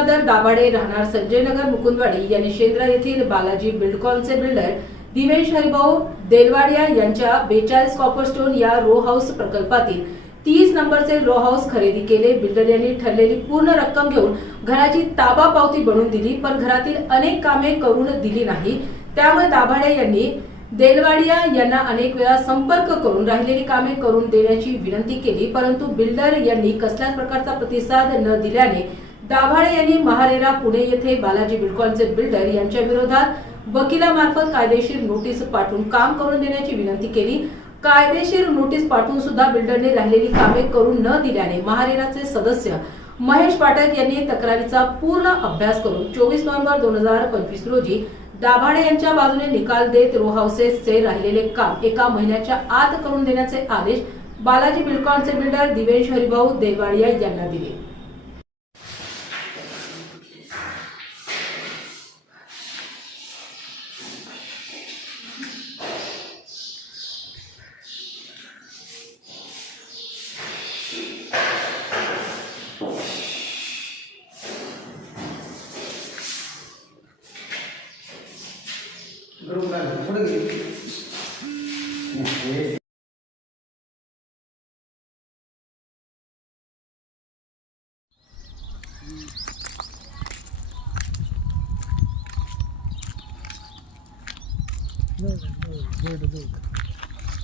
गंगाधर दाभाडे राहणार संजयनगर मुकुंदवाडी यांनी शेंद्रा येथील बालाजी बिल्डकॉनचे बिल्डर दिवेश हरिभाऊ देलवाडिया यांच्या 42 कॉपरस्टोन या रो हाऊस प्रकल्पातील 30 नंबरचे रो हाऊस खरेदी केले। बिल्डर यांनी ठरलेली पूर्ण रक्कम घेऊन घराची ताबा पावती बनवून दिली, पण घरातील अनेक कामे करून दिली नाही। त्यामुळे दाभाडे यांनी देलवाडिया यांना अनेक वेळा संपर्क करून राहिलेली कामे करून देण्याची विनंती केली, परंतु बिल्डर यांनी कसल्याच प्रकारचा प्रतिसाद न दिल्याने दाभाडे यांनी महारेरा पुणे येथे बालाजी बिल्डकॉनचे बिल्डर यांच्या विरोधात वकिलामार्फत कायदेशीर नोटीस पाठवून काम करून देण्याची विनंती केली। कायदेशीर नोटीस पाठवून सुद्धा बिल्डरने राहिलेली कामे करून न दिल्याने महारेराचे सदस्य महेश पाठक यांनी तक्रारीचा पूर्ण अभ्यास करून 24 नोव्हेंबर 2025 रोजी दाभाडे यांच्या बाजूने निकाल देत रो हाऊसेसचे राहिलेले काम 1 महिन्याच्या आत करून देण्याचे आदेश बालाजी बिल्डकॉनचे बिल्डर दिवेश हरिभाऊ देलवाडिया यांना दिले।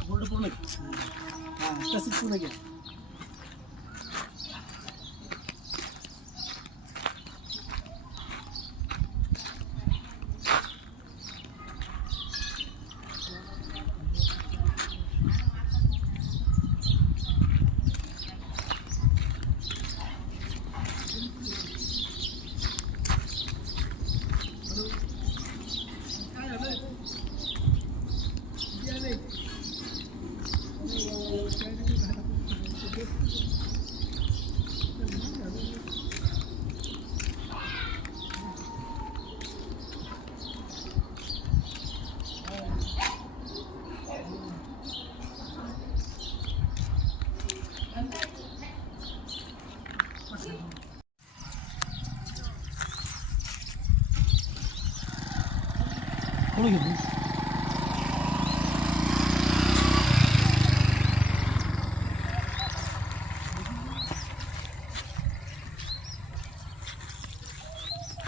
गोल्ड पूर्ण तसंच पूर्ण घ्या। कोण घेतो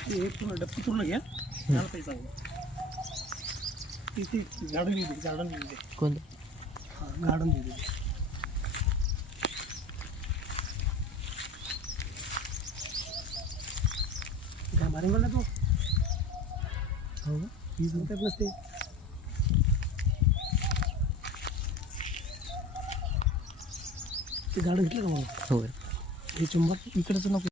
हे पूर्ण डब्बी पूर्ण घ्या। त्याला पैसा इथे गार्डन कोण गार्डन काय मारेंगे ना तू हो 20 रुपये नसते ते गार्डन घेतलं का मला? हो हे चुंबक इकडचं नको।